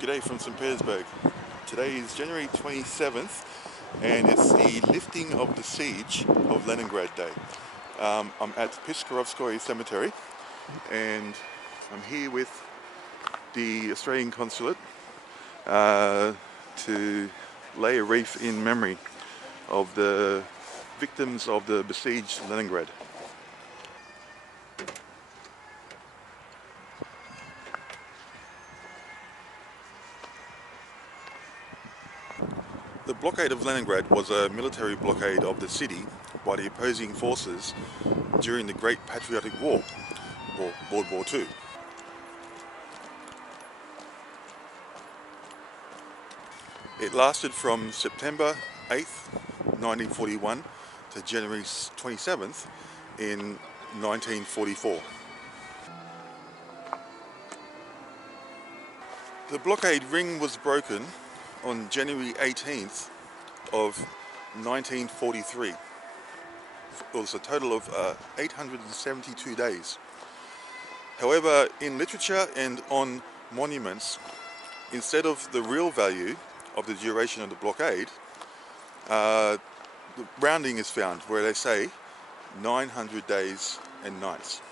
G'day from Saint-Petersburg. Today is January 27th and it's the lifting of the Siege of Leningrad Day. I'm at Piskaryovskoye cemetery and I'm here with the Australian consulate to lay a wreath in memory of the victims of the besieged Leningrad. The blockade of Leningrad was a military blockade of the city by the opposing forces during the Great Patriotic War, or World War II. It lasted from September 8th, 1941 to January 27th in 1944. The blockade ring was broken on January 18th of 1943. It was a total of 872 days. However, in literature and on monuments, instead of the real value of the duration of the blockade, the rounding is found where they say 900 days and nights.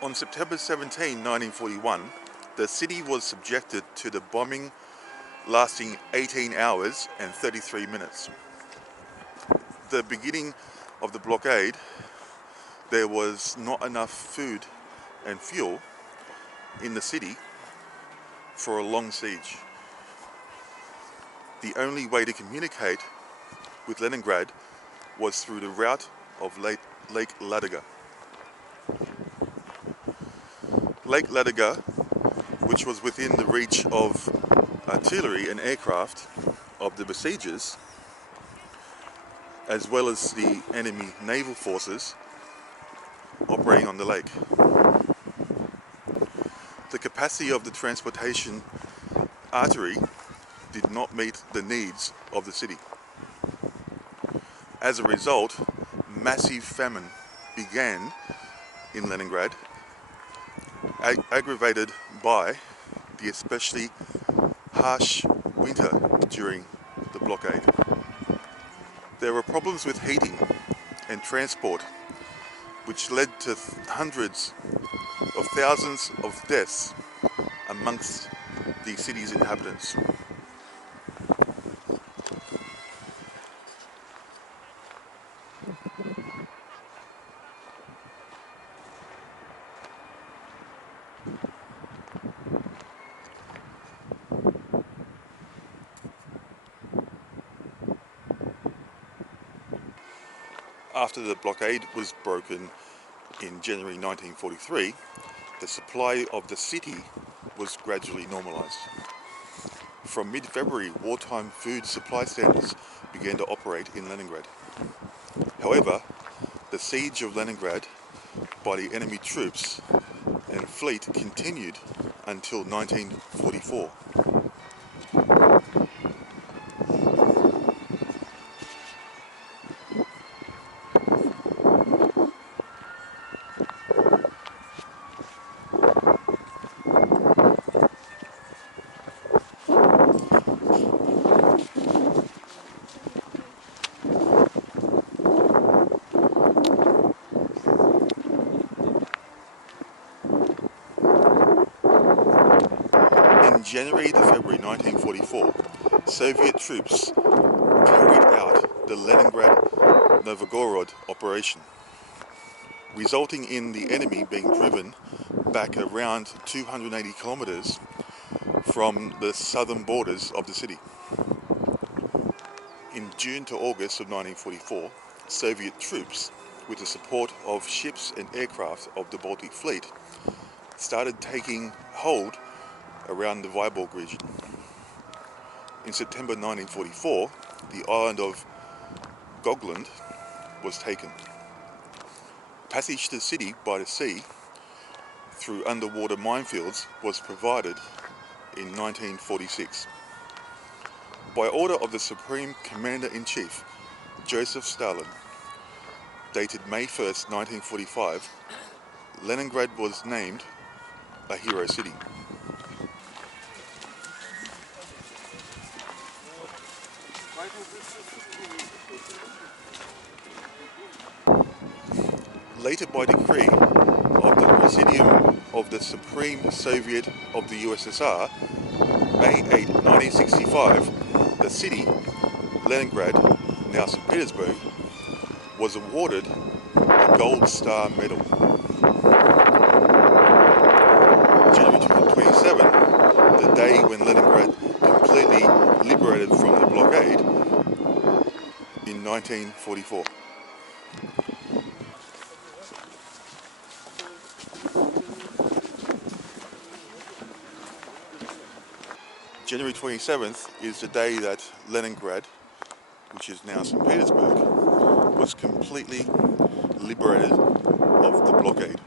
On September 17, 1941, the city was subjected to the bombing lasting 18 hours and 33 minutes. The beginning of the blockade, there was not enough food and fuel in the city for a long siege. The only way to communicate with Leningrad was through the route of Lake Ladoga. Lake Ladoga, which was within the reach of artillery and aircraft of the besiegers, as well as the enemy naval forces operating on the lake. The capacity of the transportation artery did not meet the needs of the city. As a result, massive famine began in Leningrad, aggravated by the especially harsh winter during the blockade. There were problems with heating and transport, which led to hundreds of thousands of deaths amongst the city's inhabitants. After the blockade was broken in January 1943, the supply of the city was gradually normalised. From mid-February, wartime food supply centres began to operate in Leningrad. However, the siege of Leningrad by the enemy troops and fleet continued until 1944. In January to February 1944, Soviet troops carried out the Leningrad-Novgorod operation, resulting in the enemy being driven back around 280 kilometers from the southern borders of the city. In June to August of 1944, Soviet troops, with the support of ships and aircraft of the Baltic Fleet, started taking hold around the Vyborg region. In September 1944, the island of Gogland was taken. Passage to the city by the sea through underwater minefields was provided in 1946. By order of the Supreme Commander-in-Chief, Joseph Stalin, dated May 1st, 1945, Leningrad was named a hero city. Later by decree of the Presidium of the Supreme Soviet of the USSR, May 8, 1965, the city, Leningrad, now St. Petersburg, was awarded the Gold Star Medal. January 27, the day when Leningrad completely liberated from the blockade in 1944. January 27th is the day that Leningrad, which is now St. Petersburg, was completely liberated of the blockade.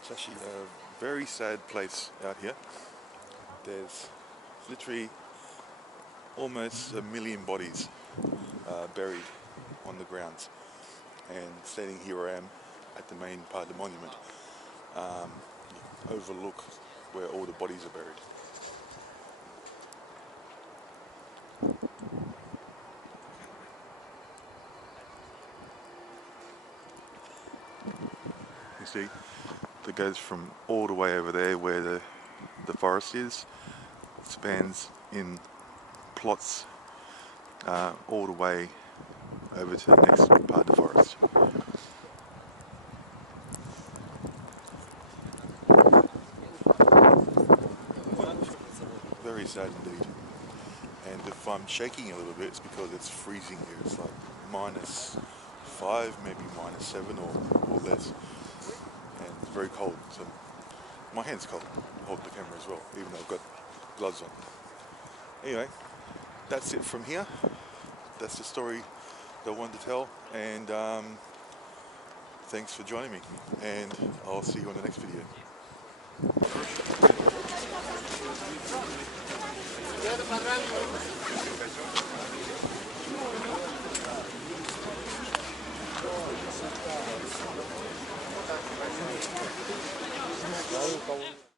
It's actually a very sad place out here. There's literally almost 1 million bodies buried on the grounds, and standing here I am at the main part of the monument. You overlook where all the bodies are buried. You see, that goes from all the way over there where the forest is, spans in plots all the way over to the next part of the forest. Very sad indeed. And if I'm shaking a little bit, it's because it's freezing here. It's like -5, maybe -7 or less. And it's very cold, so my hand's cold. I hold the camera as well, even though I've got gloves on. Anyway, that's it from here. That's the story that I wanted to tell, and thanks for joining me, and I'll see you on the next video.